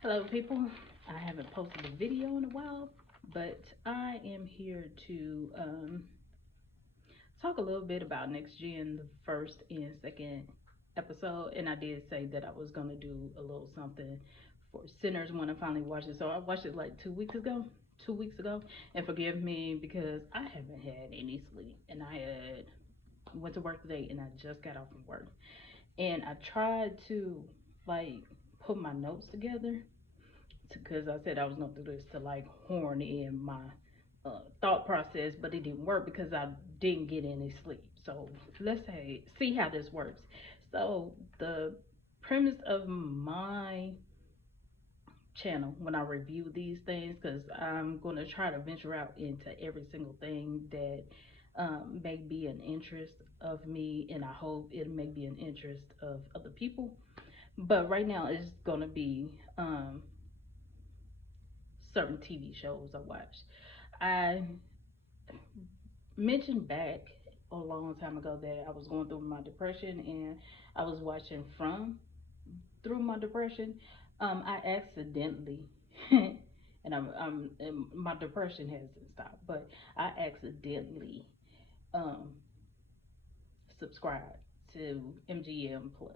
Hello, people. I haven't posted a video in a while, but I am here to talk a little bit about Next Gen, the first and second episode. And I did say that I was going to do a little something for sinners when I finally watched it. So I watched it like 2 weeks ago. 2 weeks ago, and forgive me because I haven't had any sleep, and I had went to work today, and I just got off from work, and I tried to like put my notes together because I said I was gonna do this to like horn in my thought process, but it didn't work because I didn't get any sleep. So see how this works. So the premise of my channel when I review these things, because I'm going to try to venture out into every single thing that may be an interest of me, and I hope it may be an interest of other people. But right now, it's going to be certain TV shows I watched. I mentioned back a long time ago that I was going through my depression and I was watching from through my depression. I accidentally, and my depression hasn't stopped, but I accidentally um, subscribed to MGM Plus,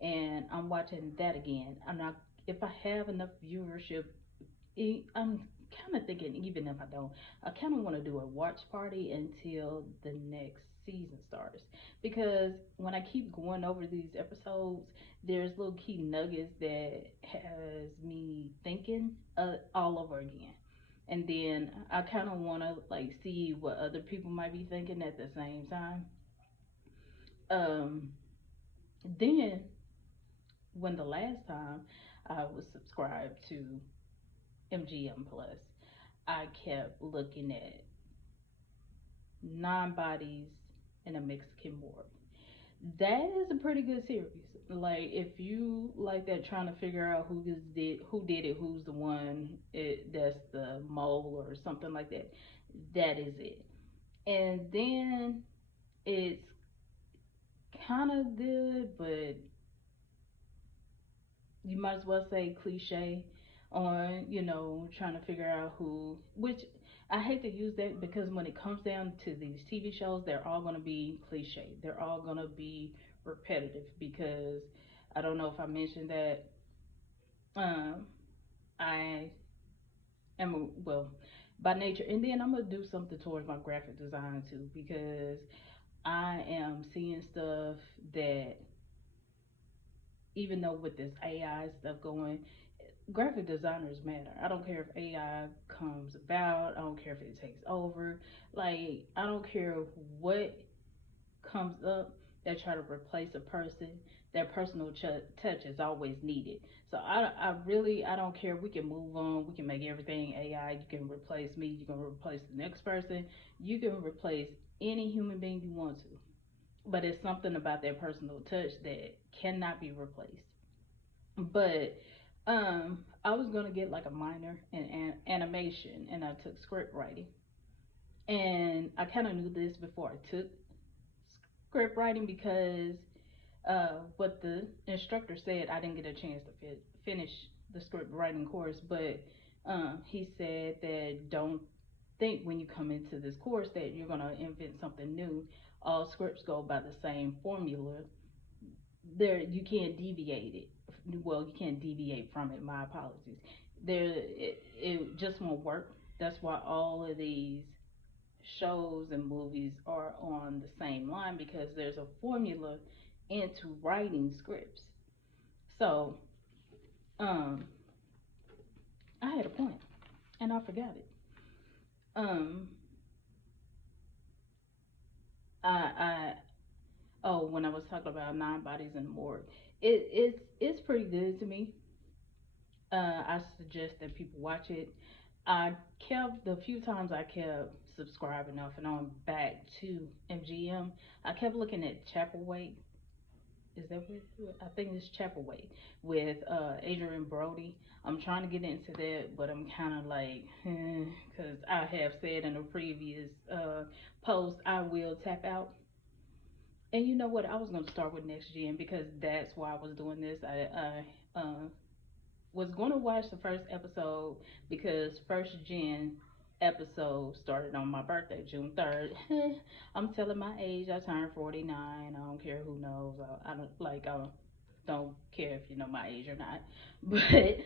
and I'm watching that again. I'm not if I have enough viewership I'm kind of thinking, even if I don't, I kind of want to do a watch party until the next season starts. Because when I keep going over these episodes, there's little key nuggets that has me thinking all over again. And then I kind of want to like see what other people might be thinking at the same time. Um, then when the last time I was subscribed to MGM Plus, I kept looking at nine bodies in a Mexican morgue. That is a pretty good series. Like if you like that, trying to figure out who did it, who's the one that's the mole or something like that. That is it. And then it's kind of good, but you might as well say cliche on, trying to figure out which I hate to use that because when it comes down to these TV shows, they're all going to be cliche. They're all going to be repetitive because I don't know if I mentioned that um, I am, well, by nature, and then I'm going to do something towards my graphic design too because I am seeing stuff that even though with this AI stuff going, graphic designers matter. I don't care if AI comes about. I don't care if it takes over. Like I don't care what comes up that try to replace a person. That personal touch is always needed. So I really I don't care. We can move on. We can make everything AI. You can replace me. You can replace the next person. You can replace any human being you want to. But it's something about that personal touch that cannot be replaced. But I was gonna get like a minor in animation, and I took script writing. And I kind of knew this before I took script writing because what the instructor said, I didn't get a chance to finish the script writing course, but he said that don't think when you come into this course that you're gonna invent something new. All scripts go by the same formula. You can't deviate it. Well, you can't deviate from it. My apologies. It just won't work. That's why all of these shows and movies are on the same line because there's a formula into writing scripts. So um I had a point and I forgot it. um I oh, when I was talking about nine bodies in the morgue, it's pretty good to me. I suggest that people watch it. I kept the few times I kept subscribing off and on back to MGM. I kept looking at Chapel Wait. Is that what I think it's Chapel Wait with Adrian Brody. I'm trying to get into that, but I'm kind of like, because I have said in a previous post I will tap out. And you know what? I was going to start with Next Gen because that's why I was doing this. I was going to watch the first episode because first gen episode started on my birthday, June 3rd. I'm telling my age. I turned 49. I don't care who knows. I don't like. I don't care if you know my age or not. But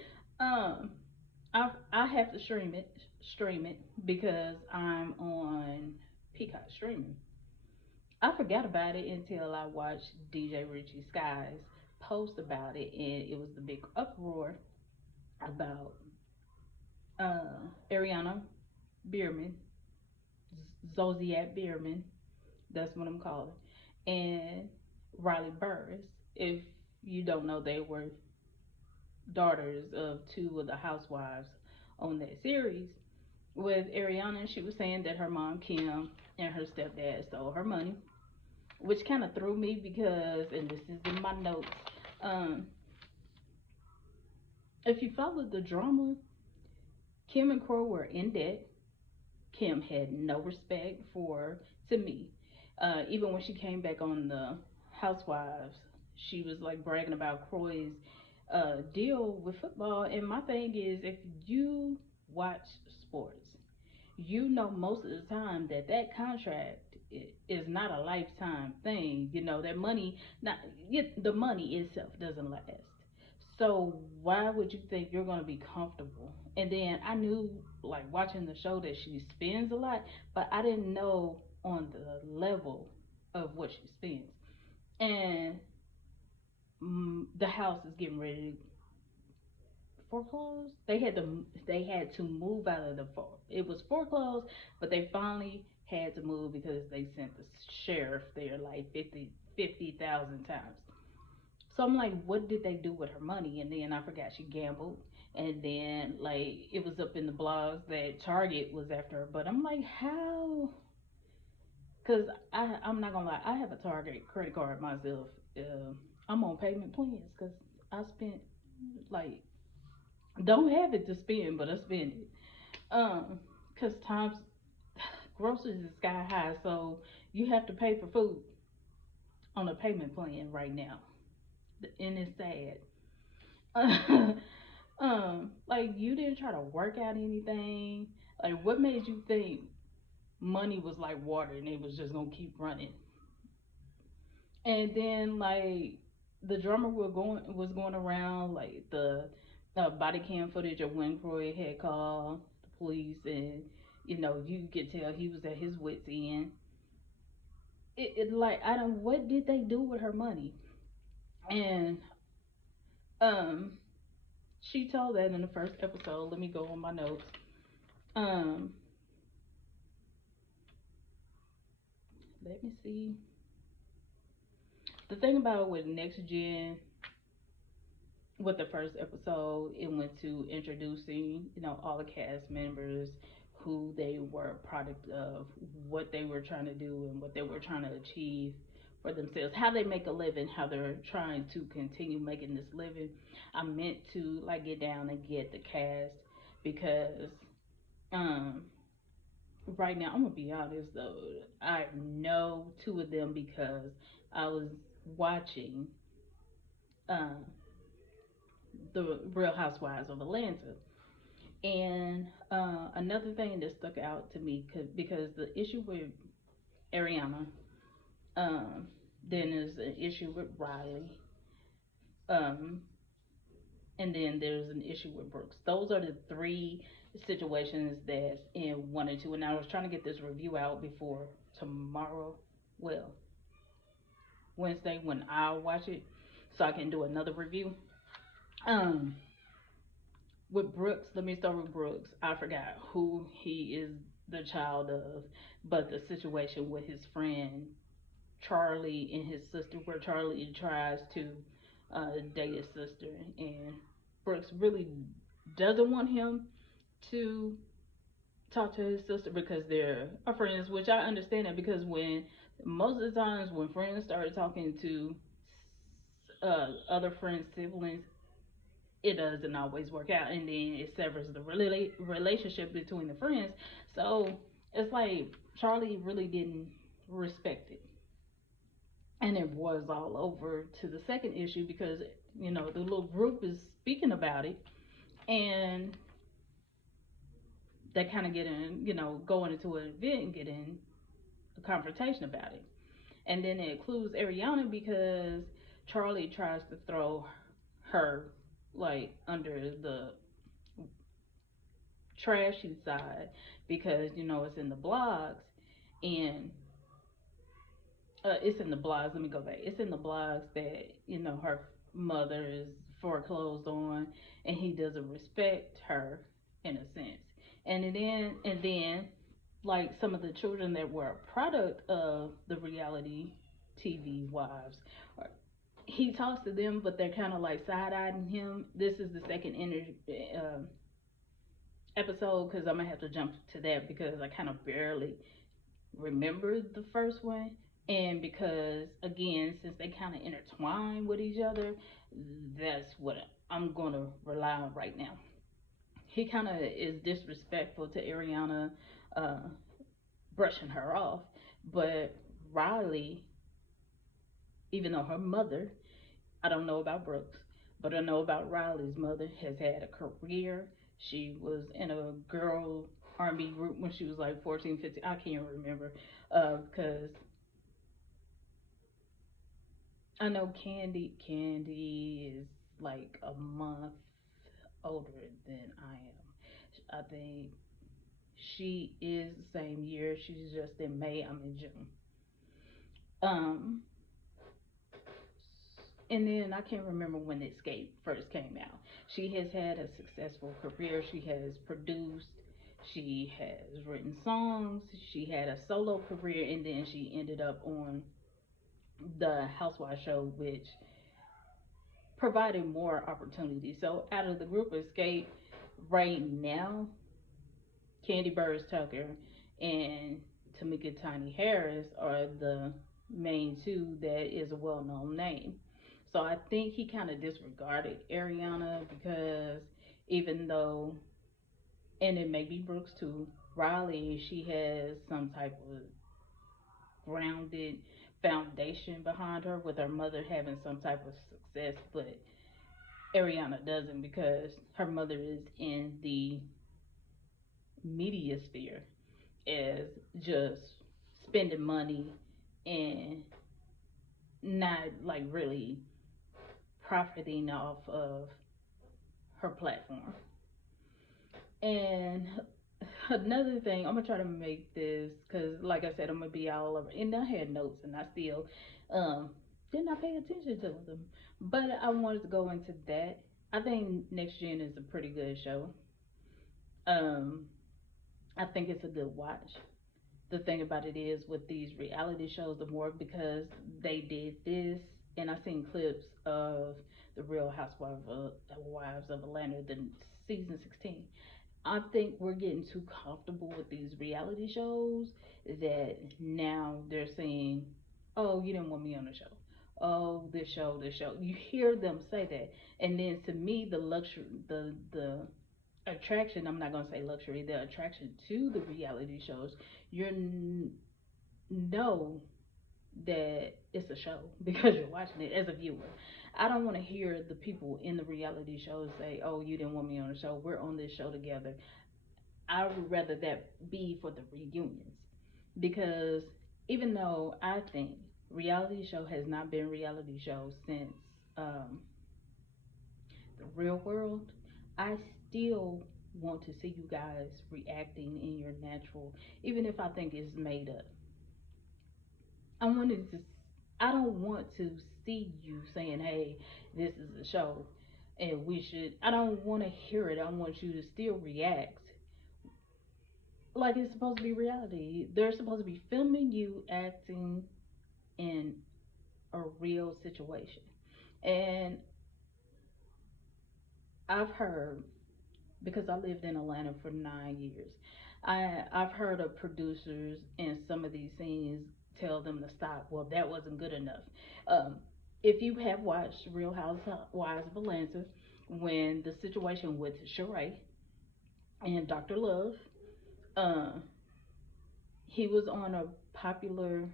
I have to stream it because I'm on Peacock streaming. I forgot about it until I watched DJ Richie Sky's post about it, and it was the big uproar about Ariana Bierman, Zodiac Bierman. That's what I'm calling, and Riley Burris. If you don't know, they were daughters of two of the housewives on that series. With Ariana, she was saying that her mom Kim and her stepdad stole her money, which kind of threw me because, and this is in my notes. Um, if you follow the drama, Kim and Crow were in debt. Kim had no respect for to me. Even when she came back on the Housewives, she was like bragging about Croy's deal with football. And my thing is, if you watch sports, you know most of the time that that contract is not a lifetime thing. You know that money, not the money itself doesn't last. So why would you think you're gonna be comfortable? And then I knew, like watching the show, that she spends a lot, but I didn't know on the level of what she spends. And the house is getting ready foreclosed. They had to move out of the it was foreclosed, but they finally had to move because they sent the sheriff there like 50,000 times. So I'm like, what did they do with her money? And then I forgot she gambled. And then like it was up in the blogs that Target was after her. But I'm like, how? Because I'm not gonna lie, I have a Target credit card myself. I'm on payment plans because I spent like don't have it to spend, but I spend it. Cause times groceries is sky high, so you have to pay for food on a payment plan right now, and it's sad. Like you didn't try to work out anything. Like what made you think money was like water and it was just gonna keep running? And then like the drummer was going around like the body cam footage of when Croy had called the police, and you could tell he was at his wits end. It like I don't what did they do with her money? And um she told that in the first episode. Let me go on my notes. Um Let me see. The thing about with Next Gen, with the first episode, it went to introducing, all the cast members, who they were a product of, what they were trying to do, and what they were trying to achieve for themselves, how they make a living, how they're trying to continue making this living. I meant to like get down and get the cast because um right now I'm gonna be honest though, I know two of them because I was watching um the Real Housewives of Atlanta. And another thing that stuck out to me, because the issue with Ariana, um, then there's an issue with Riley, um, and then there's an issue with Brooks. Those are the three situations that's in one and two. And I was trying to get this review out before tomorrow, well, Wednesday, when I'll watch it, so I can do another review. Um, with Brooks, let me start with Brooks. I forgot who he is the child of, but the situation with his friend Charlie and his sister, where Charlie tries to date his sister, and Brooks really doesn't want him to talk to his sister because they're friends, which I understand that because when most of the times when friends start talking to other friends' siblings, it doesn't always work out, and then it severs the relationship between the friends. So it's like Charlie really didn't respect it, and it was all over to the second issue because the little group is speaking about it, And they kind of get in, going into an event and get in a confrontation about it. And then it includes Ariana because Charlie tries to throw her like under the trashy side because it's in the blogs and it's in the blogs. Let me go back. It's in the blogs that her mother is foreclosed on, and he doesn't respect her in a sense. And then like some of the children that were a product of the reality TV wives, he talks to them, but they're kind of like side eyeing him. This is the second episode because I'm gonna have to jump to that because I kind of barely remember the first one, and because again, since they kind of intertwine with each other, that's what I'm gonna rely on right now. He kind of is disrespectful to Ariana, uh, brushing her off, but Riley, even though her mother, I don't know about Brooks, but I know about Riley's mother has had a career. She was in a girl army group when she was like 14, 15. I can't remember because I know Candy is like a month older than I am. I think she is the same year. She's just in May. I'm in June. Um, and then I can't remember when Escape first came out. She has had a successful career. She has produced. She has written songs. She had a solo career, and then she ended up on the Housewives show, which provided more opportunities. So out of the group Escape, right now, Candy Burris Tucker and Tamika Tiny Harris are the main two that is a well known name. So I think he kind of disregarded Ariana because even though, and it may be Brooks too, Riley, she has some type of grounded foundation behind her with her mother having some type of success, but Ariana doesn't because her mother is in the media sphere as just spending money and not like really profiting off of her platform. And another thing, I'm gonna try to make this because, like I said, I'm gonna be all over. And I had notes, and I still um, did not pay attention to them. But I wanted to go into that. I think Next Gen is a pretty good show. Um, I think it's a good watch. The thing about it is with these reality shows, the more because they did this, and I seen clips of the Real Wives of Atlanta, the season 16. I think we're getting too comfortable with these reality shows that now they're saying, "Oh, you didn't want me on the show. Oh, this show, this show." You hear them say that, and then to me, the attraction. I'm not gonna say luxury. The attraction to the reality shows, you know that it's a show because you're watching it as a viewer. I don't want to hear the people in the reality shows say, "Oh, you didn't want me on the show. We're on this show together." I would rather that be for the reunions because even though I think reality show has not been reality show since um, the real world, I still want to see you guys reacting in your natural, even if I think it's made up. I wanted to. I don't want to see you saying, "Hey, this is a show, and we should." I don't want to hear it. I want you to still react like it's supposed to be reality. They're supposed to be filming you acting in a real situation. And I've heard because I lived in Atlanta for 9 years. I've heard of producers in some of these scenes tell them to stop. Well, that wasn't good enough. Um, if you have watched Real Housewives of Atlanta, when the situation with Sheree and Dr. Love, uh, he was on a popular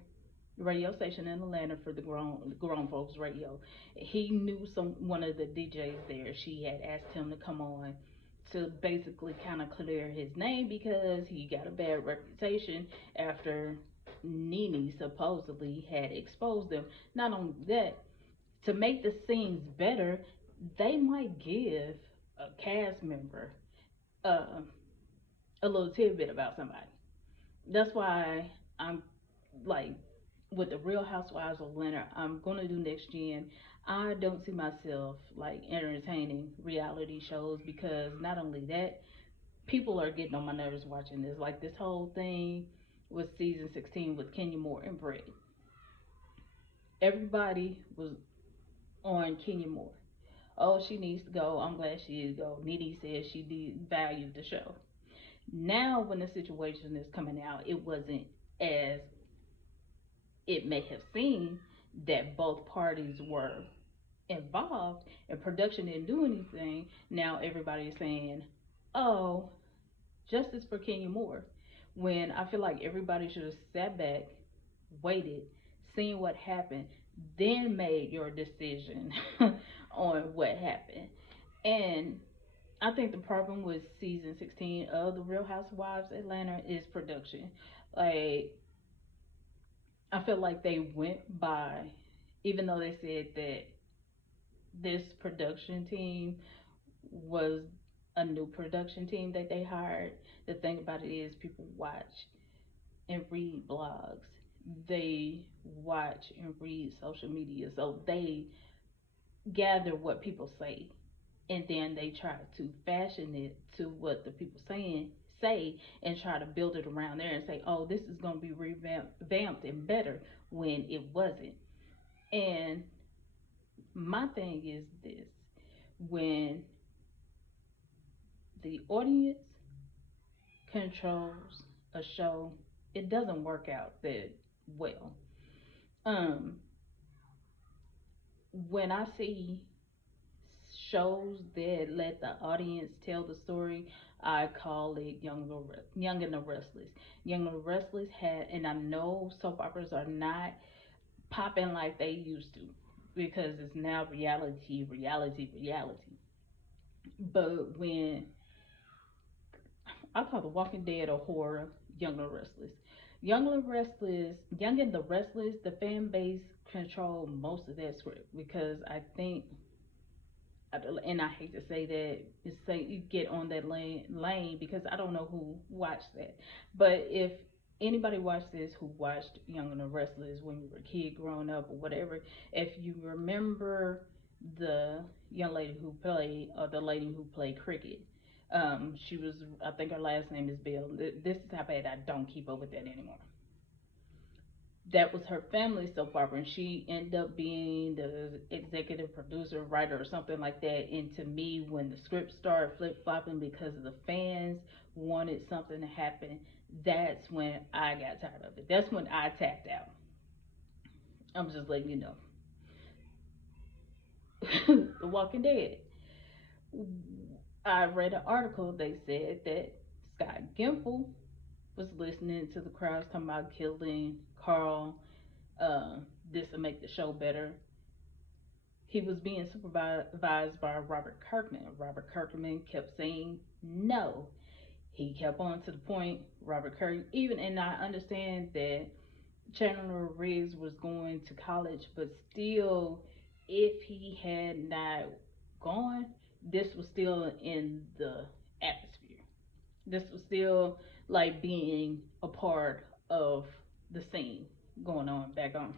radio station in Atlanta for the grown folks radio. He knew one of the DJs there. She had asked him to come on, to basically kind of clear his name because he got a bad reputation after Nene supposedly had exposed them. Not only that, to make the scenes better, they might give a cast member uh, a little tidbit about somebody. That's why I'm like with the Real Housewives of Atlanta. I'm gonna do Next Gen. I don't see myself like entertaining reality shows because not only that, people are getting on my nerves watching this. Like this whole thing with season 16 with Kenya Moore and Brett. Everybody was on Kenya Moore. Oh, she needs to go. I'm glad she did go. Nene said she devalued the show. Now, when the situation is coming out, it wasn't as it may have seemed that both parties were involved and production didn't do anything. Now everybody is saying, oh, justice for Kenya Moore. When I feel like everybody should have sat back, waited, seen what happened, then made your decision on what happened. And I think the problem with season 16 of The Real Housewives Atlanta is production. Like, I feel like they went by, even though they said that this production team was a new production team that they hired. The thing about it is, people watch and read blogs, they watch and read social media, so they gather what people say and then they try to fashion it to what the people saying say and try to build it around there and say, oh, this is going to be revamped and better when it wasn't. And my thing is this: when the audience controls a show, it doesn't work out that well. Um, when I see shows that let the audience tell the story, I call it Young and the Restless. Young and the Restless had, and I know soap operas are not popping like they used to because it's now reality, reality, reality. But when I call The Walking Dead a horror, Young and the Restless. Young and the Restless, the fan base control most of that script because I think, and I hate to say that, say you get on that lane because I don't know who watched that, but if anybody watched this who watched Young and the Restless when you were a kid growing up or whatever, if you remember the young lady who played, or the lady who played Cricket, she was, I think her last name is Bill. This is how bad I don't keep up with that anymore. That was her family soap opera, and she ended up being the executive producer, writer, or something like that. And to me, when the script started flip flopping because the fans wanted something to happen, that's when I got tired of it. That's when I tapped out. I'm just letting you know. The Walking Dead. I read an article. They said that Scott Gimple was listening to the crowds talking about killing Carl. Uh, this will make the show better. He was being supervised by Robert Kirkman. Robert Kirkman kept saying no. He kept on to the point. Robert Kirkman, even, and I understand that Chandler Riggs was going to college, but still, if he had not gone, this was still in the atmosphere. This was still like being a part of the scene going on back on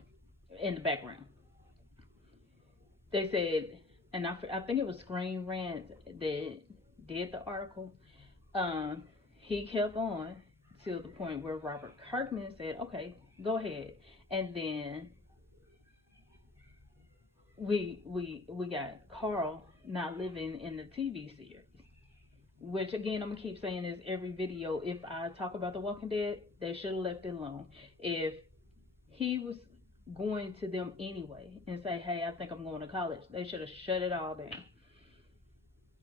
in the background. They said, and I think it was Screen Rant that did the article. Um, he kept on till the point where Robert Kirkman said, "Okay, go ahead," and then we got Carl not living in the TV series. Which again, I'm gonna keep saying this every video. If I talk about The Walking Dead, they should have left it alone. If he was going to them anyway and say, "Hey, I think I'm going to college," they should have shut it all down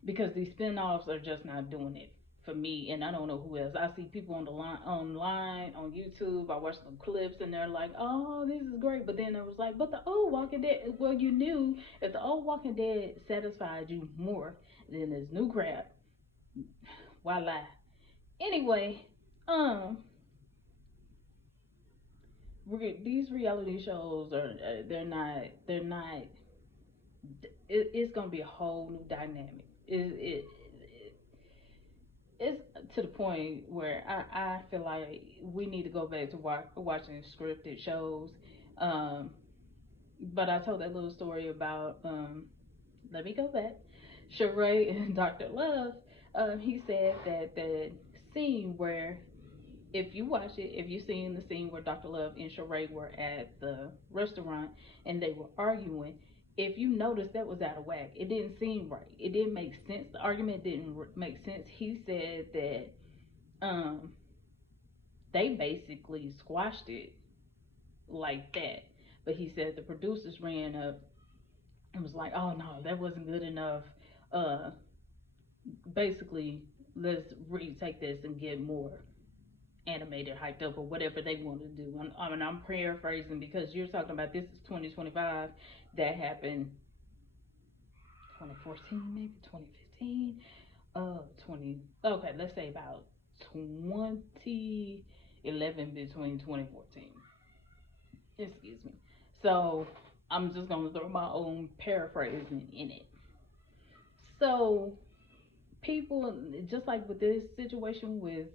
because these spin-offs are just not doing it for me, and I don't know who else. I see people on the line online on YouTube. I watch some clips and they're like, "Oh, this is great," but then it was like, "But the old Walking Dead." Well, if the old Walking Dead satisfied you more than this new crap, Voila. Anyway, um, these reality shows are they're not. It's gonna be a whole new dynamic. It's to the point where I feel like we need to go back to watching scripted shows. Um, but I told that little story about let me go back. Sheree and Dr. Love. He said that the scene where if you watch it, if you seen the scene where Dr. Love and Sheree were at the restaurant and they were arguing, if you notice that was out of whack. It didn't seem right. It didn't make sense. The argument didn't make sense. He said that um, they basically squashed it like that. But he said the producers ran up and was like, "Oh no, that wasn't good enough." Uh, Basically, let's retake this and get more animated, hyped up, or whatever they want to do. I'm paraphrasing because you're talking about this is 2025. That happened 2014, maybe 2015. 20. Okay, let's say about 2011 between 2014. Excuse me. So I'm just gonna throw my own paraphrasing in it. So people, just like with this situation with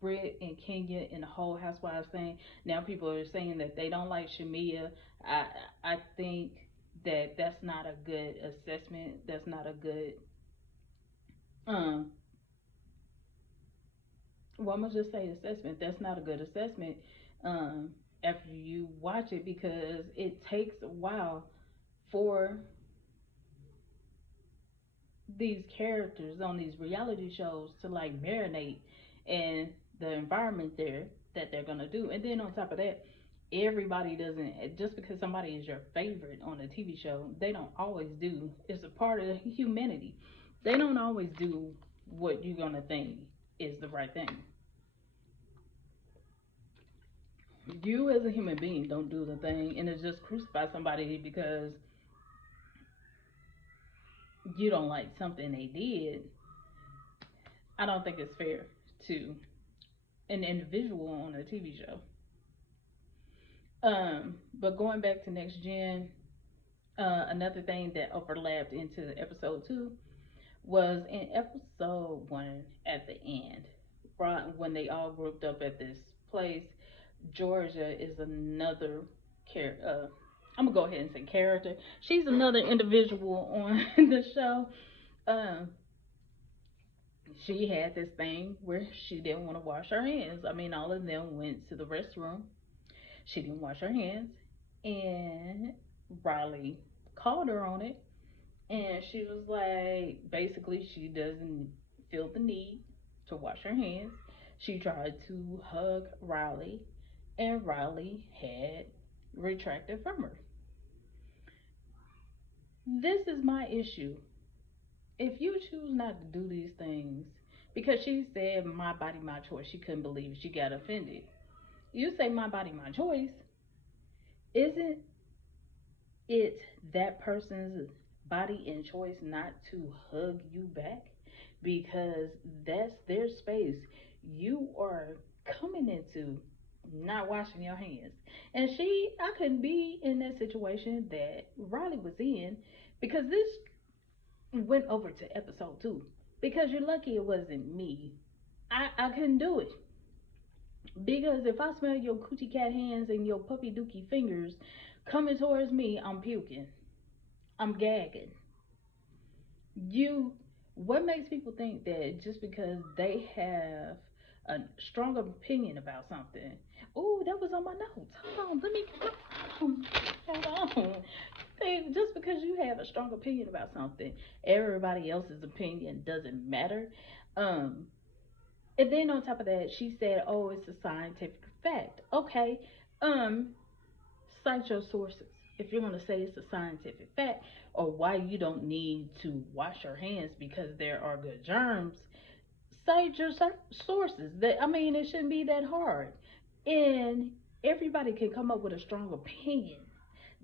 Britt and Kenya and the whole Housewives thing, now people are saying that they don't like Shamia. I I think that that's not a good assessment. That's not a good um. Well, I'm gonna just say assessment. That's not a good assessment. Um, After you watch it, because it takes a while for these characters on these reality shows to like marinate in the environment there that they're gonna do. And then on top of that, everybody doesn't, just because somebody is your favorite on a TV show, they don't always do. It's a part of humanity. They don't always do what you're gonna think is the right thing. You as a human being don't do the thing, and it's just crucify somebody because you don't like something they did. I don't think it's fair to an individual on a TV show. But going back to Next Gen, another thing that overlapped into episode two was in episode one at the end, right when they all grouped up at this place. Georgia is another character. I'm gonna go ahead and say character. She's another individual on the show. Um, she had this thing where she didn't want to wash her hands. I mean, all of them went to the restroom. She didn't wash her hands, and Riley called her on it, and she was like, basically, she doesn't feel the need to wash her hands. She tried to hug Riley, and Riley had retracted from her. This is my issue. If you choose not to do these things, because she said my body, my choice, she couldn't believe it. She got offended. You say my body, my choice. Isn't it that person's body and choice not to hug you back? Because that's their space. You are coming into not washing your hands. And I couldn't be in that situation that Riley was in, because this went over to episode two. Because you're lucky it wasn't me. I couldn't do it. Because if I smell your coochie cat hands and your puppy dookie fingers coming towards me, I'm puking. I'm gagging. You, what makes people think that just because they have a strong opinion about something? Oh, that was on my notes. Hold on, let me. Hold on. Just because you have a strong opinion about something, everybody else's opinion doesn't matter. Um, and then on top of that, she said, "Oh, it's a scientific fact." Okay, um, cite your sources. If you're going to say it's a scientific fact, or why you don't need to wash your hands because there are good germs, cite your sources. That, I mean, it shouldn't be that hard. And everybody can come up with a strong opinion.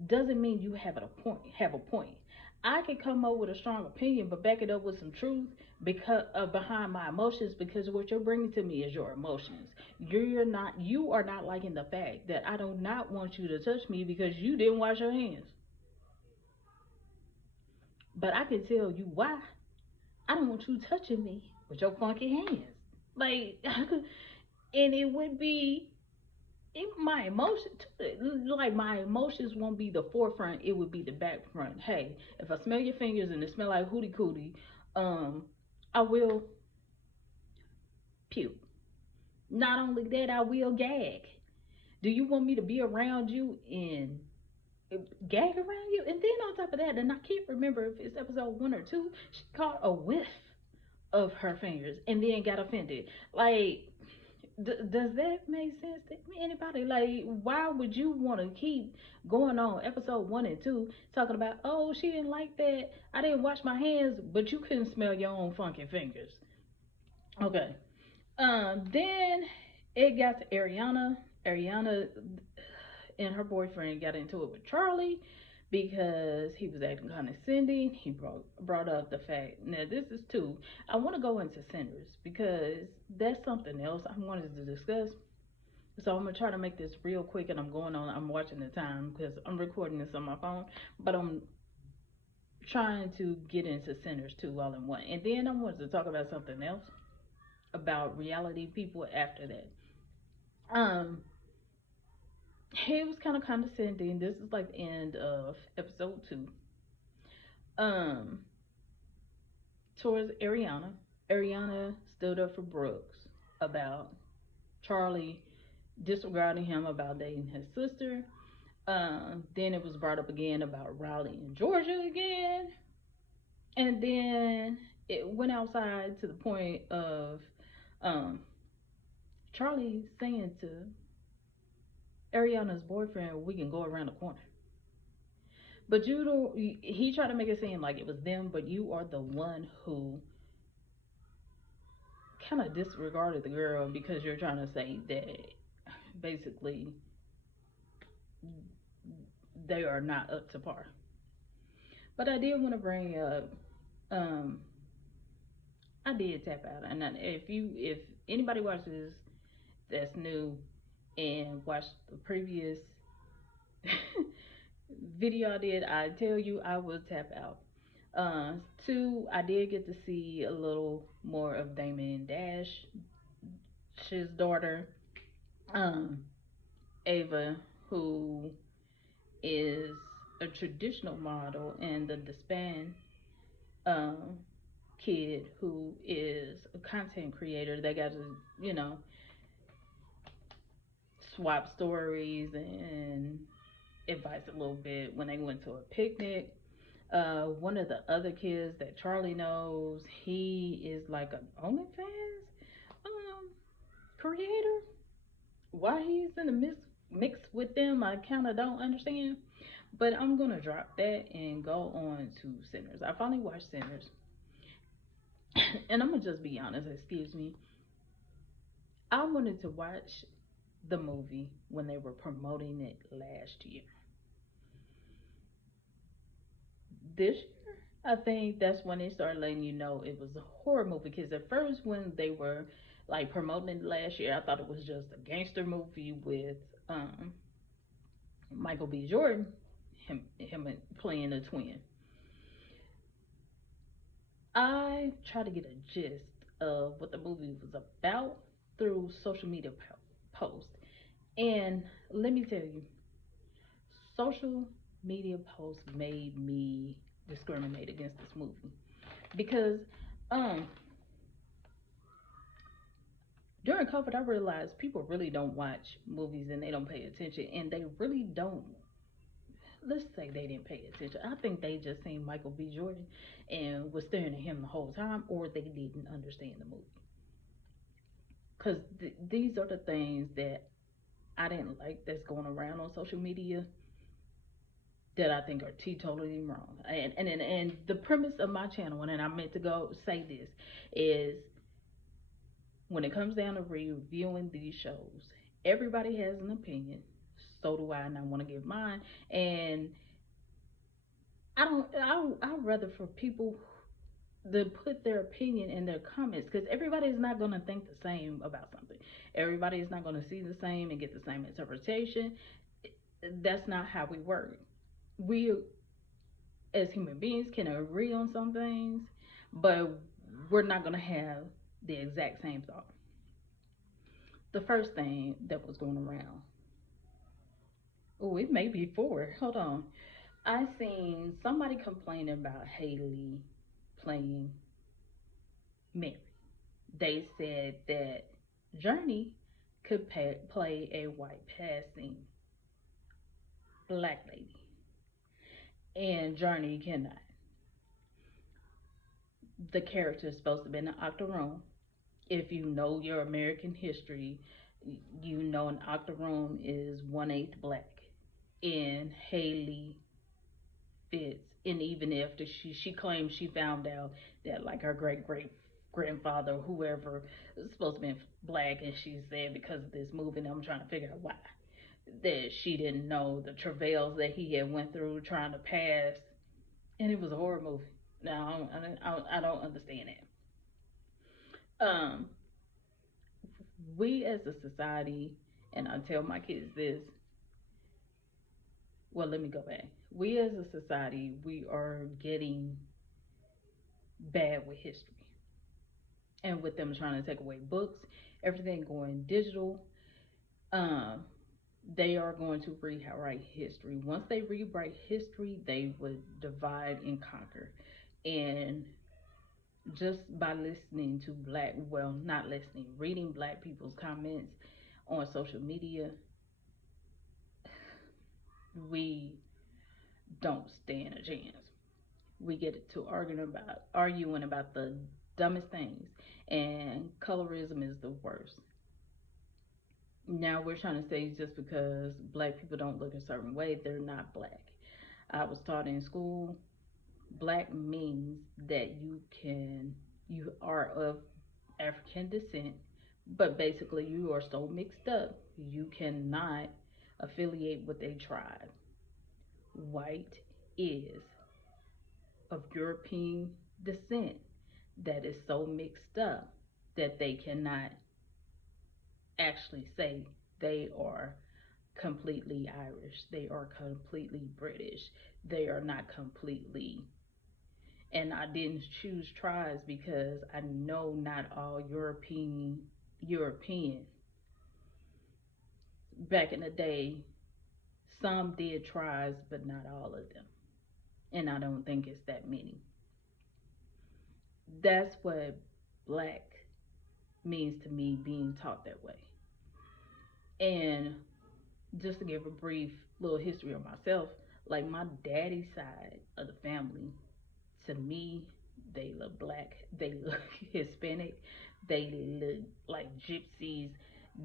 Doesn't mean you have a point. Have a point. I can come up with a strong opinion, but back it up with some truth because behind my emotions. Because what you're bringing to me is your emotions. You are not liking the fact that I do not want you to touch me because you didn't wash your hands. But I can tell you why. I don't want you touching me with your funky hands. Like, and it would be my emotions, like my emotions won't be the forefront, it would be the back front. Hey, if I smell your fingers and it smell like hootie cootie, um I will puke. Not only that, I will gag. Do you want me to be around you and gag around you? And then on top of that, and I can't remember if it's episode 1 or 2, she caught a whiff of her fingers and then got offended. Like, does that make sense to anybody? Like, why would you want to keep going on episode 1 and 2 talking about, oh, she didn't like that, I didn't wash my hands, but you couldn't smell your own funky fingers? Okay. Then it got to Ariana. Ariana and her boyfriend got into it with Charlie because he was acting condescending. He brought up the fact. Now this is too. I want to go into sinners because that's something else I wanted to discuss. So I'm gonna try to make this real quick, and I'm going on. I'm watching the time because I'm recording this on my phone, but I'm trying to get into sinners too all in one. And then I wanted to talk about something else about reality people after that. Um, he was kind of condescending. This is like the end of episode 2. Um, towards Ariana. Ariana stood up for Brooks about Charlie disregarding him about dating his sister. Then it was brought up again about Raleigh and Georgia again. And then it went outside to the point of um, Charlie saying to Ariana's boyfriend, we can go around the corner. But you don't, he tried to make it seem like it was them, but you are the one who kind of disregarded the girl because you're trying to say that basically they are not up to par. But I did want to bring up, um, I did tap out, and if anybody watches that's new and watched the previous video I did, I tell you I will tap out. Uh, 2, I did get to see a little more of Damon Dash's daughter, um, Ava, who is a traditional model, and the Despan um, kid who is a content creator. They got to, you know, swap stories and advice a little bit when they went to a picnic. One of the other kids that Charlie knows, he is like an OnlyFans creator. Why he's in the mix with them, I kind of don't understand. But I'm gonna drop that and go on to Sinners. I finally watched Sinners, and I'm gonna just be honest. Excuse me. I wanted to watch the movie when they were promoting it last year. This year, I think that's when they started letting you know it was a horror movie. Because at first, when they were like promoting it last year, I thought it was just a gangster movie with um, Michael B. Jordan, him playing a twin. I try to get a gist of what the movie was about through social media posts. And let me tell you, social media posts made me discriminate against this movie because um during COVID I realized people really don't watch movies and they don't pay attention, and they really don't. Let's say they didn't pay attention. I think they just seen Michael B. Jordan and was staring at him the whole time, or they didn't understand the movie. Because these are the things that I didn't like that's going around on social media that I think are totally wrong. And the premise of my channel, and I meant to go say this, is when it comes down to reviewing these shows, everybody has an opinion. So do I, and I want to give mine. And I'd rather for people to put their opinion in their comments because everybody is not going to think the same about something. Everybody is not going to see the same and get the same interpretation. That's not how we work. We as human beings can agree on some things, but we're not going to have the exact same thought. The first thing that was going around, oh, it may be four. Hold on. I seen somebody complaining about Haley playing Mary. They said that Journey could play a white passing black lady, and Journey cannot. The character is supposed to be in the octoroon. If you know your American history, you know an octoroon is 1/8 black. And Haley fits. And even after she claims she found out that like her great grandfather, whoever, was supposed to be black, and she said because of this movie, and I'm trying to figure out why, that she didn't know the travails that he had went through trying to pass, and it was a horror movie. Now I don't understand it. We as a society, and I tell my kids this. Well, let me go back. We as a society, we are getting bad with history, and with them trying to take away books, everything going digital. Um, they are going to rewrite history. Once they rewrite history, they would divide and conquer. And just by listening to black, well, not listening, reading black people's comments on social media, we don't stand a chance. We get to arguing about the dumbest things, and colorism is the worst. Now we're trying to say just because black people don't look a certain way, they're not black. I was taught in school, black means that you are of African descent, but basically you are so mixed up you cannot affiliate with a tribe. White is of European descent that is so mixed up that they cannot actually say they are completely Irish, they are completely British, they are not completely. And I didn't choose tribes because I know not all European back in the day, some did tribes, but not all of them. And I don't think it's that many. That's what black means to me being taught that way. And just to give a brief little history of myself, like my daddy's side of the family, to me, they look black, they look Hispanic, they look like gypsies,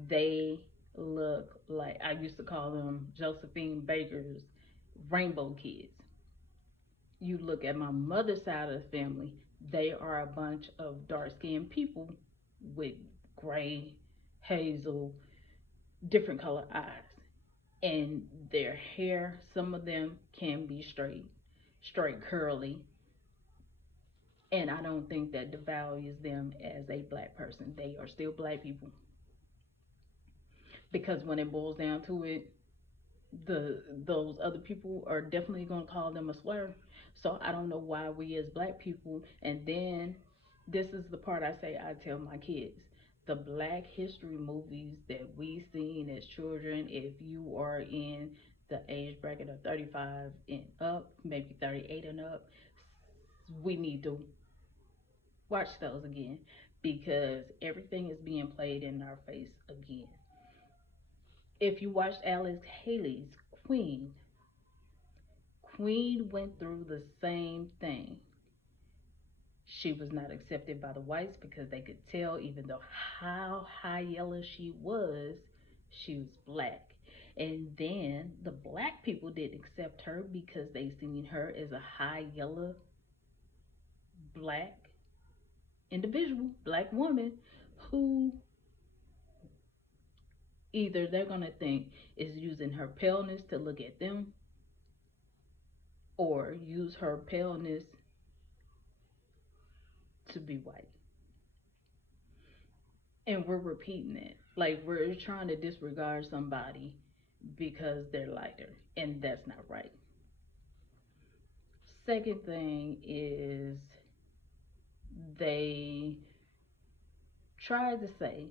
they look like I used to call them Josephine Baker's rainbow kids. You look at my mother's side of the family, they are a bunch of dark skinned people with gray, hazel, different color eyes. And their hair, some of them can be straight curly. And I don't think that devalues them as a black person. They are still black people. Because when it boils down to it, those other people are definitely gonna call them a slur. So I don't know why we as black people, and then this is the part I say I tell my kids. The black history movies that we seen as children, if you are in the age bracket of 35 and up, maybe 38 and up, we need to watch those again because everything is being played in our face again. If you watched Alex Haley's Queen, Queen went through the same thing. She was not accepted by the whites because they could tell, even though how high yellow she was black. And then the black people didn't accept her because they seen her as a high yellow black individual, black woman, who either they're gonna think is using her paleness to look at them, or use her paleness to be white. And we're repeating it. Like we're trying to disregard somebody because they're lighter, and that's not right. Second thing is they tried to say,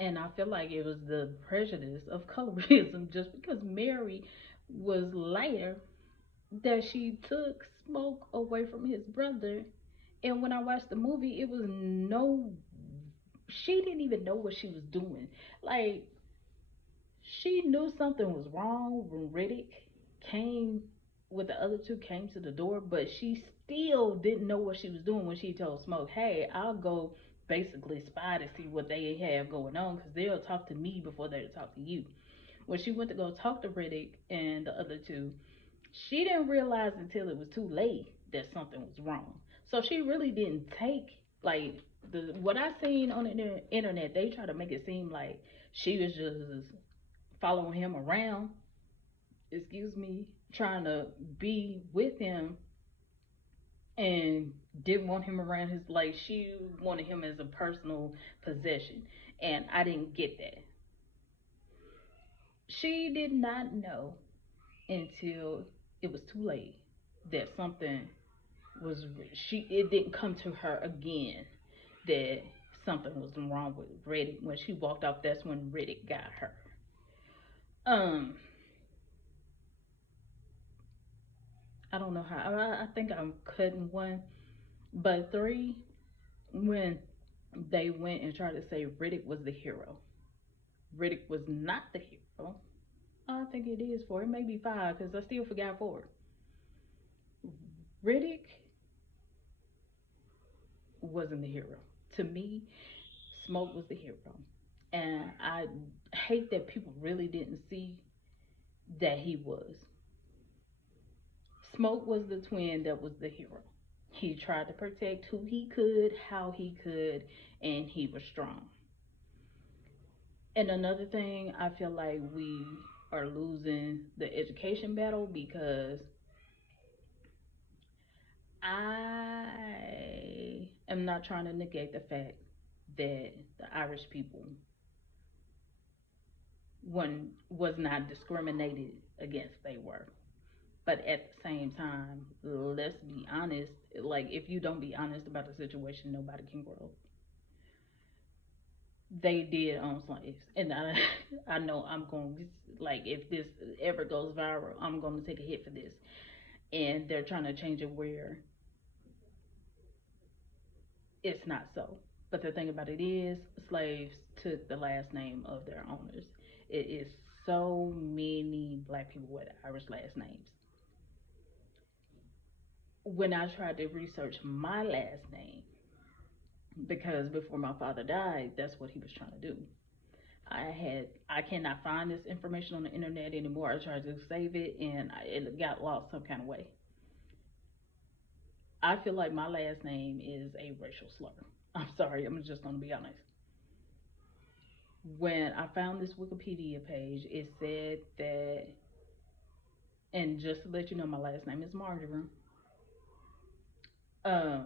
and I feel like it was the prejudice of colorism, just because Mary was lighter, that she took Smoke away from his brother. And when I watched the movie, it was no, she didn't even know what she was doing. Like, she knew something was wrong when Riddick came with the other two came to the door, but she still didn't know what she was doing when she told Smoke, "Hey, I'll go basically spy to see what they have going on because they'll talk to me before they'll talk to you." When she went to go talk to Riddick and the other two, she didn't realize until it was too late that something was wrong. So she really didn't take like the what I seen on the internet. They try to make it seem like she was just following him around, excuse me, trying to be with him and didn't want him around his like she wanted him as a personal possession. And I didn't get that. She did not know until it was too late that something was she it didn't come to her again that something was wrong with Riddick. When she walked off, that's when Riddick got her. Um, I don't know how. I think I'm cutting one, but three when they went and tried to say Riddick was the hero. Riddick was not the hero. I think it is four. It may be five because I still forgot four. Riddick wasn't the hero. To me, Smoke was the hero. And I hate that people really didn't see that he was. Smoke was the twin that was the hero. He tried to protect who he could, how he could, and he was strong. And another thing, I feel like we are losing the education battle because I am not trying to negate the fact that the Irish people one was not discriminated against, they were. But at the same time, let's be honest. Like, if you don't be honest about the situation, nobody can grow. They did own slaves, and I know I'm going to like if this ever goes viral, I'm going to take a hit for this. And they're trying to change it where it's not so. But the thing about it is, slaves took the last name of their owners. It is so many black people with Irish last names. When I tried to research my last name, because before my father died, that's what he was trying to do. I cannot find this information on the internet anymore. I tried to save it and it got lost some kind of way. I feel like my last name is a racial slur. I'm sorry, I'm just gonna be honest. When I found this Wikipedia page, it said that, and just to let you know, my last name is Marjoram. Uh,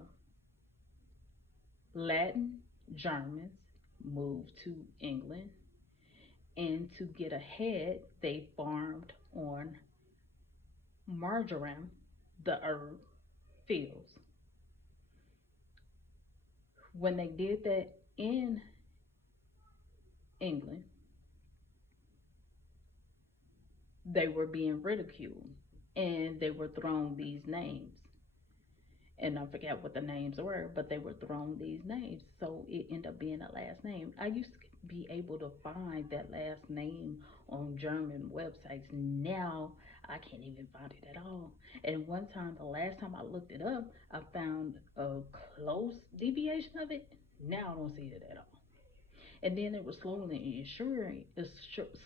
Latin Germans moved to England, and to get ahead, they farmed on marjoram, the herb, fields. When they did that in England, they were being ridiculed and they were thrown these names. And I forgot what the names were, but they were thrown these names. So it ended up being a last name. I used to be able to find that last name on German websites. Now I can't even find it at all. And one time, the last time I looked it up, I found a close deviation of it. Now I don't see it at all. And then it was slowly ensuring,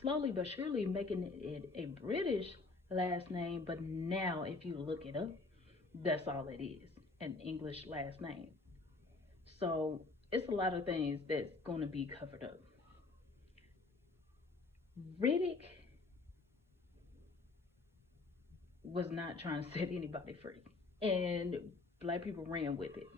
slowly but surely making it a British last name. But now, if you look it up, that's all it is, an English last name. So it's a lot of things that's going to be covered up. Riddick was not trying to set anybody free, and black people ran with it.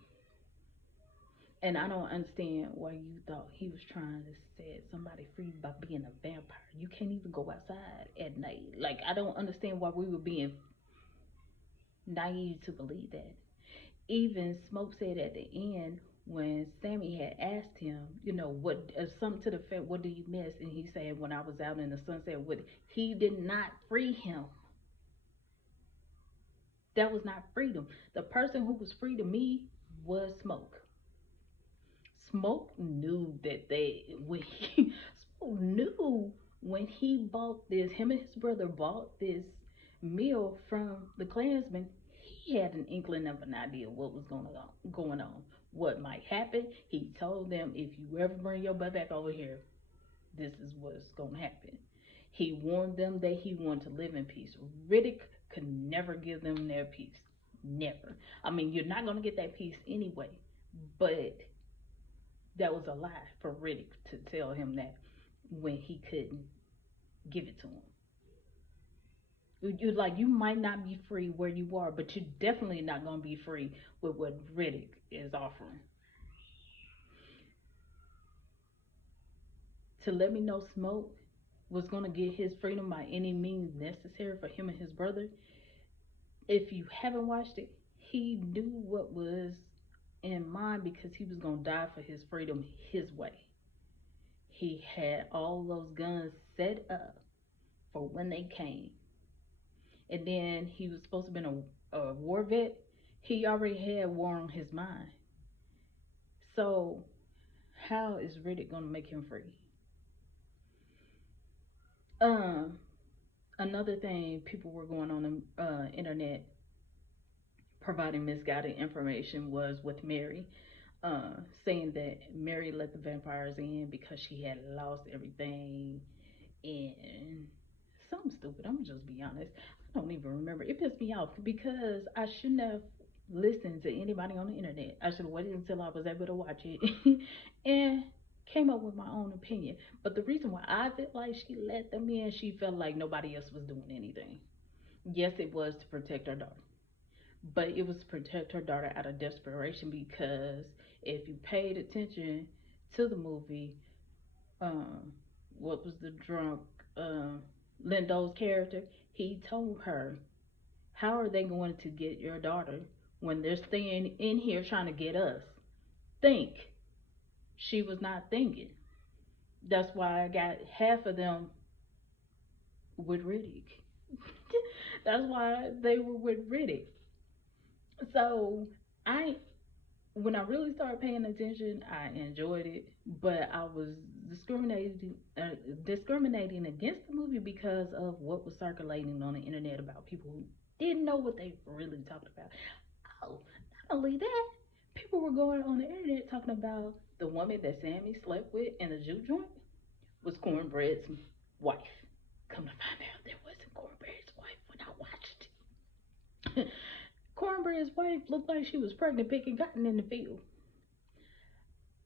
And I don't understand why you thought he was trying to set somebody free by being a vampire. You can't even go outside at night. Like, I don't understand why we were being naive to believe that. Even Smoke said at the end when Sammy had asked him, what something to the effect, "What do you miss?" And he said, "When I was out in the sunset with," he did not free him. That was not freedom. The person who was free to me was Smoke. Smoke knew that Smoke knew when he bought this. Him and his brother bought this meal from the Klansman. He had an inkling of an idea what was going on, what might happen. He told them, "If you ever bring your butt back over here, this is what's going to happen." He warned them that he wanted to live in peace. Riddick could never give them their peace. Never. I mean, you're not going to get that peace anyway. But that was a lie for Riddick to tell him that when he couldn't give it to him. You might not be free where you are, but you're definitely not gonna be free with what Riddick is offering. To let me know Smoke was gonna get his freedom by any means necessary for him and his brother. If you haven't watched it, he knew what was in mind because he was gonna die for his freedom his way. He had all those guns set up for when they came. And then he was supposed to have been a war vet. He already had war on his mind. So how is Riddick gonna make him free? Um, Another thing, people were going on the internet providing misguided information was with Mary, saying that Mary let the vampires in because she had lost everything and something stupid. I'm gonna just be honest. I don't even remember. It pissed me off because I shouldn't have listened to anybody on the internet. I should have waited until I was able to watch it and came up with my own opinion. But the reason why I felt like she let them in, she felt like nobody else was doing anything. Yes, it was to protect her daughter, but it was to protect her daughter out of desperation because if you paid attention to the movie, um, what was the drunk uh, Lindo's character? He told her, "How are they going to get your daughter when they're staying in here trying to get us?" Think. She was not thinking. That's why I got half of them with Riddick. That's why they were with Riddick. So I when I really started paying attention, I enjoyed it, but I was discriminating discriminating against the movie because of what was circulating on the internet about people who didn't know what they were really talking about. Oh, not only that, people were going on the internet talking about the woman that Sammy slept with in the juke joint was Cornbread's wife. Come to find out, there wasn't Cornbread's wife when I watched it. Cornbread's wife looked like she was pregnant picking cotton in the field.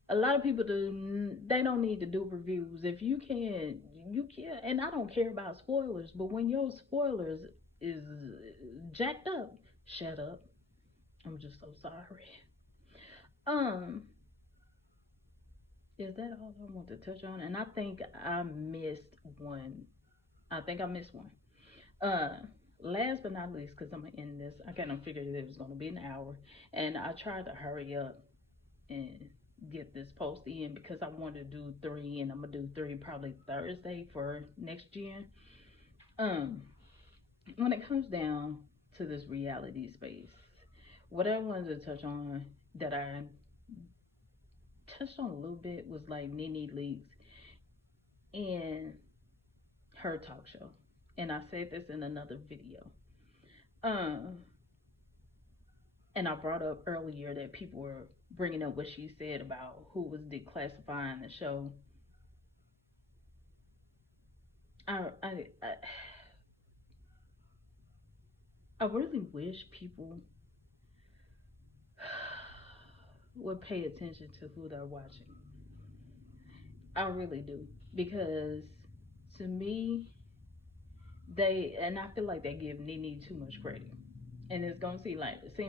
A lot of people they don't need to do reviews. If you can, you can. And I don't care about spoilers, but when your spoilers is jacked up, shut up. I'm just so sorry. Um, is that all I want to touch on? And I think I missed one. I think I missed one. Uh, Last but not least, because I'm gonna end this. I kind of figured it was gonna be an hour, and I tried to hurry up and get this post in because I wanted to do three, and I'm gonna do three probably Thursday for Nex Gen. Um, when it comes down to this reality space, what I wanted to touch on that I touched on a little bit was like Nene Leaks and her talk show, and I said this in another video. Um, and I brought up earlier that people were bringing up what she said about who was declassifying the show. I I really wish people would pay attention to who they're watching. I really do. Because to me, And I feel like they give Nene too much credit, and it's gonna seem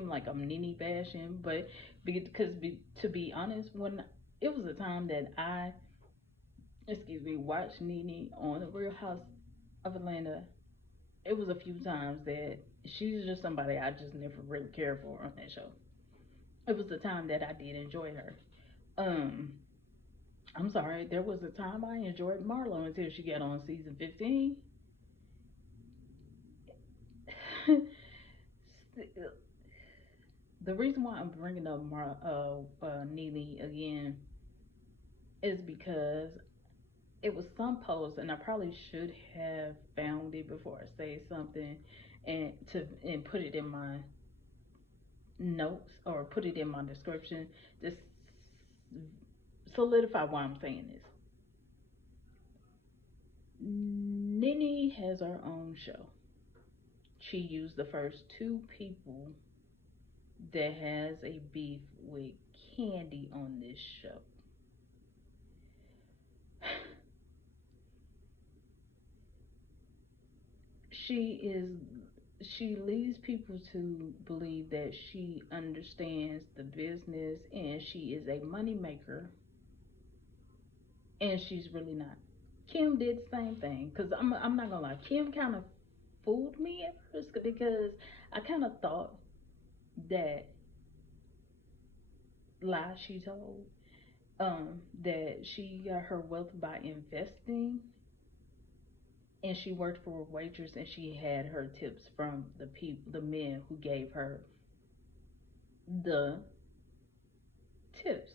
like I'm Nene bashing, but to be honest, when it was a time that I, excuse me, watched Nene on the Real House of Atlanta, it was a few times that she's just somebody I just never really cared for on that show. It was the time that I did enjoy her. Um, I'm sorry, there was a time I enjoyed Marlo until she got on season 15. The reason why I'm bringing up Neely again is because it was some post, and I probably should have found it before I say something, and put it in my notes or put it in my description. Just solidify why I'm saying this. Nini has her own show. She used the first two people that has a beef with Candy on this show. she is she leads people to believe that she understands the business and she is a moneymaker, and she's really not. Kim did the same thing, because I'm not gonna lie, Kim kind of fooled me at first because I kind of thought that lie she told, that she got her wealth by investing, and she worked for a waitress and she had her tips from the men who gave her the tips.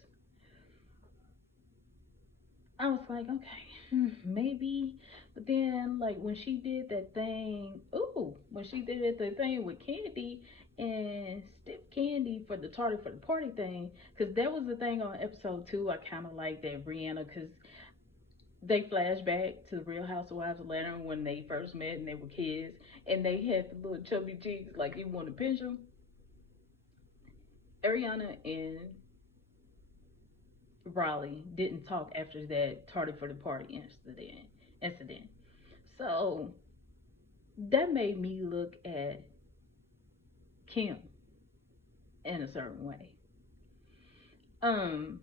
I was like, okay, maybe. But then, like, when she did that thing, ooh, when she did the thing with Candy and Stiff Candy for the Tardy for the Party thing, because that was the thing on episode 2. I kind of like that Brianna, because they flash back to the Real Housewives of Atlanta when they first met and they were kids, and they had the little chubby cheeks, like you want to pinch them. Ariana and Raleigh didn't talk after that Tardy for the Party incident. So that made me look at Kim in a certain way. Um,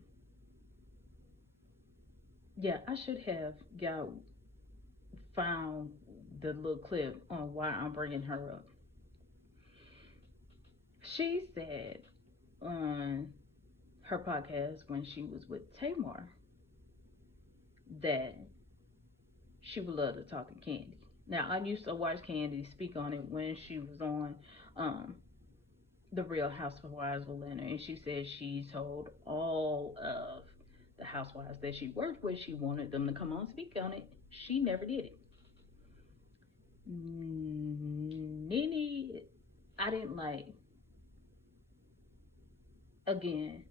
yeah, I should have got found the little clip on why I'm bringing her up. She said on her podcast when she was with Tamar that she would love to talk to Candy. Now, I used to watch Candy speak on it when she was on um, the Real Housewives of Atlanta, and she said she told all of the housewives that she worked with she wanted them to come on speak on it. She never did it. Nene, I didn't like. Again,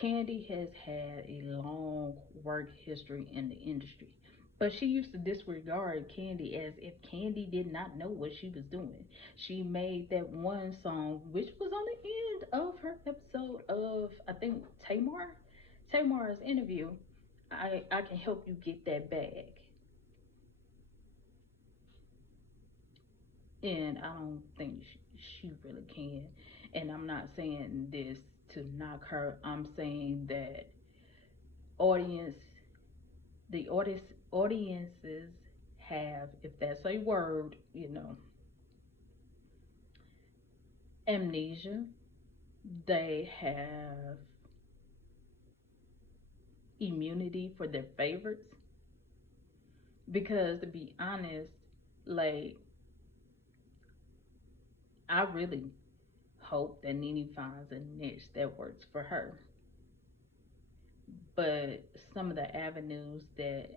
Candy has had a long work history in the industry. But she used to disregard Candy as if Candy did not know what she was doing. She made that one song, which was on the end of her episode of, I think, Tamar's interview. I can help you get that bag. And I don't think she really can. And I'm not saying this to knock her. I'm saying that audience audiences have, if that's a word, amnesia. They have immunity for their favorites, because to be honest, like, I really hope that Nene finds a niche that works for her. But some of the avenues that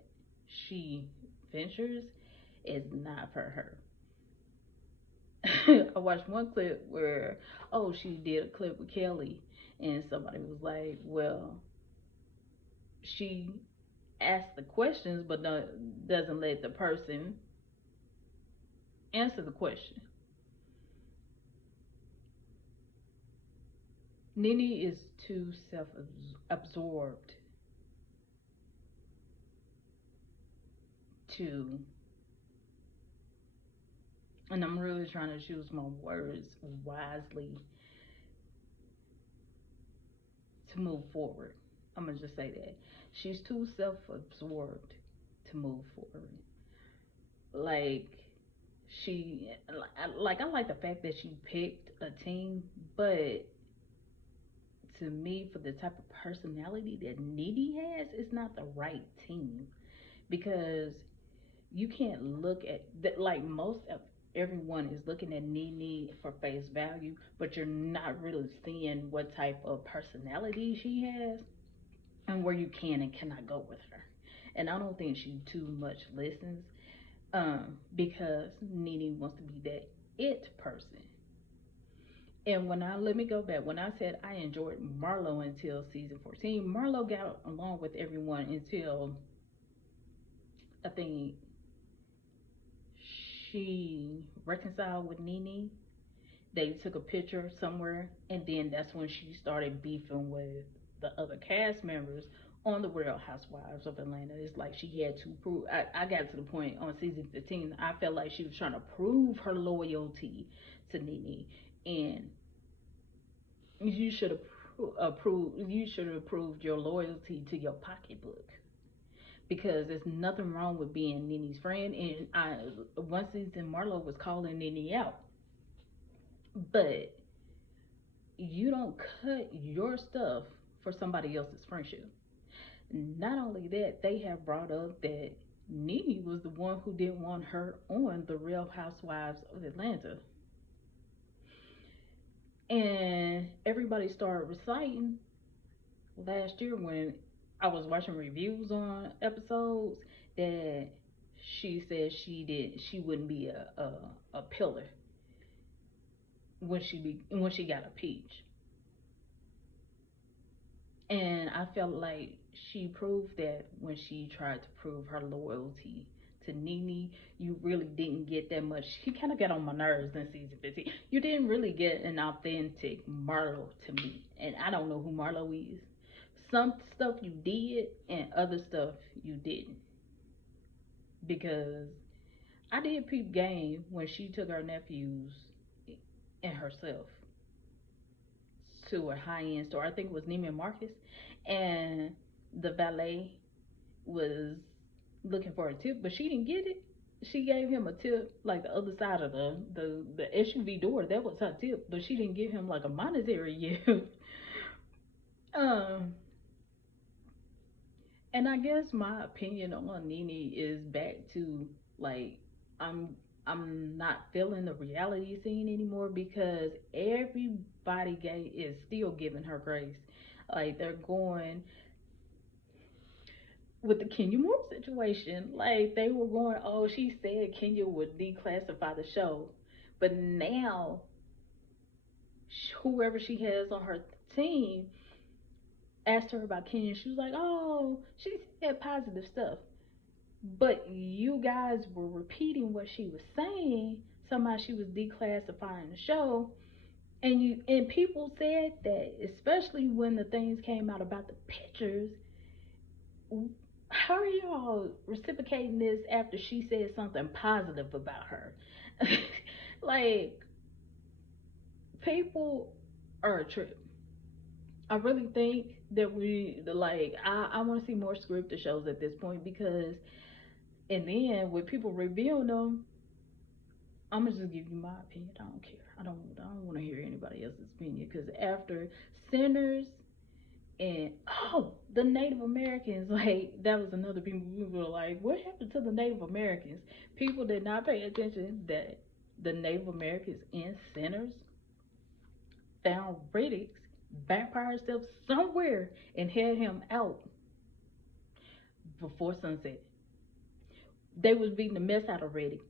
she ventures is not for her. I watched one clip where, oh, she did a clip with Kelly, and somebody was like, well, she asks the questions but doesn't let the person answer the question. Nene is too self absorbed to And I'm really trying to choose my words wisely to move forward. I'm gonna just say that she's too self-absorbed to move forward. Like she, like I like the fact that she picked a team, but to me, for the type of personality that Nene has, it's not the right team because you can't look at that like most of everyone is looking at Nene for face value, but you're not really seeing what type of personality she has and where you can and cannot go with her. And I don't think she too much listens, because Nene wants to be that it person. And when I let me go back, when I said I enjoyed Marlo until season 14, Marlo got along with everyone until I think she reconciled with Nene. They took a picture somewhere, and then that's when she started beefing with the other cast members on the Real Housewives of Atlanta. It's like she had to prove. I got to the point on season 15. I felt like she was trying to prove her loyalty to Nene, and you should have approved. You should have proved your loyalty to your pocketbook because there's nothing wrong with being Nene's friend. And one season Marlo was calling Nene out, but you don't cut your stuff for somebody else's friendship. Not only that, they have brought up that Nene was the one who didn't want her on the Real Housewives of Atlanta. And everybody started reciting last year when I was watching reviews on episodes that she said she wouldn't be a pillar when she got a peach. And I felt like she proved that when she tried to prove her loyalty to Nene, you really didn't get that much. She kind of got on my nerves in season 15. You didn't really get an authentic Marlo to me. And I don't know who Marlo is. Some stuff you did, and other stuff you didn't. Because I did peep game when she took her nephews and herself to a high end store. I think it was Neiman Marcus. And the valet was looking for a tip, but she didn't get it. She gave him a tip like the other side of the SUV door. That was her tip, but she didn't give him like a monetary gift. um, and I guess my opinion on Nene is back to like I'm I'm not feeling the reality scene anymore because everybody gay is still giving her grace. Like they're going with the Kenya Moore situation. Like they were going, oh, she said Kenya would declassify the show, but now whoever she has on her team asked her about Kenya. She was like, oh, she said positive stuff, but you guys were repeating what she was saying. Somehow she was declassifying the show, and people said that, especially when the things came out about the pictures. How are y'all reciprocating this after she said something positive about her? Like, people are a trip. I really think that I want to see more scripted shows at this point because, and then with people reviewing them, I'm gonna just give you my opinion. I don't care. I don't want to hear anybody else's opinion because after Sinners and the Native Americans, like that was another people we were like, what happened to the Native Americans? People did not pay attention that the Native Americans in Sinners found Riddick's vampire stuff somewhere and had him out before sunset. They was beating the mess out of Riddick.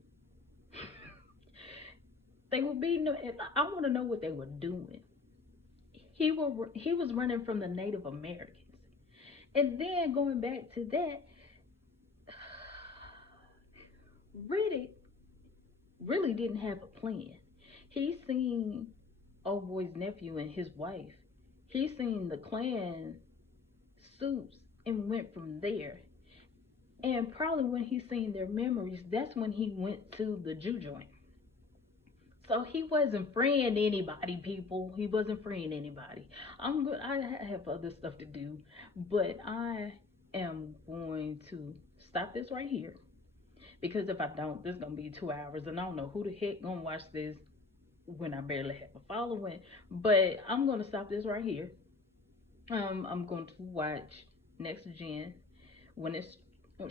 They were beating him. I want to know what they were doing. He was running from the Native Americans, and then going back to that, Riddick really didn't have a plan. He seen old boy's nephew and his wife. He seen the clan suits and went from there. And probably when he seen their memories, that's when he went to the Jew joint. So he wasn't freeing anybody, people. He wasn't freeing anybody. I'm good. I have other stuff to do, but I am going to stop this right here because if I don't, this is gonna be 2 hours, and I don't know who the heck gonna watch this when I barely have a following. But I'm gonna stop this right here. I'm going to watch Next Gen when it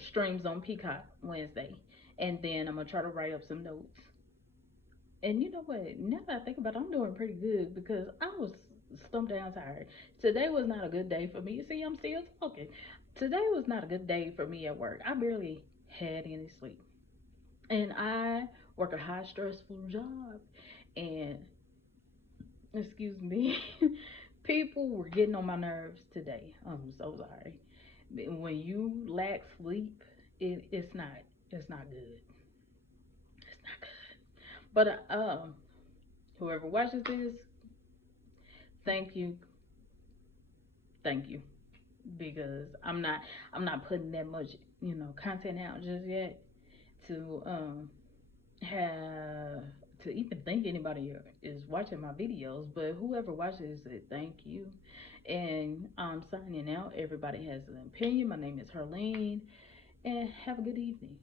streams on Peacock Wednesday, and then I'm gonna try to write up some notes. And you know what? Now that I think about it, I'm doing pretty good because I was stumped down tired. Today was not a good day for me. You see, I'm still talking. Today was not a good day for me at work. I barely had any sleep. And I work a high stressful job. And, excuse me, people were getting on my nerves today. I'm so sorry. When you lack sleep, it's not good. It's not good. But whoever watches this, thank you, thank you, because I'm not putting that much content out just yet to have to even think anybody is watching my videos. But whoever watches it, thank you. And I'm signing out. Everybody has an opinion. My name is Herlene, and have a good evening.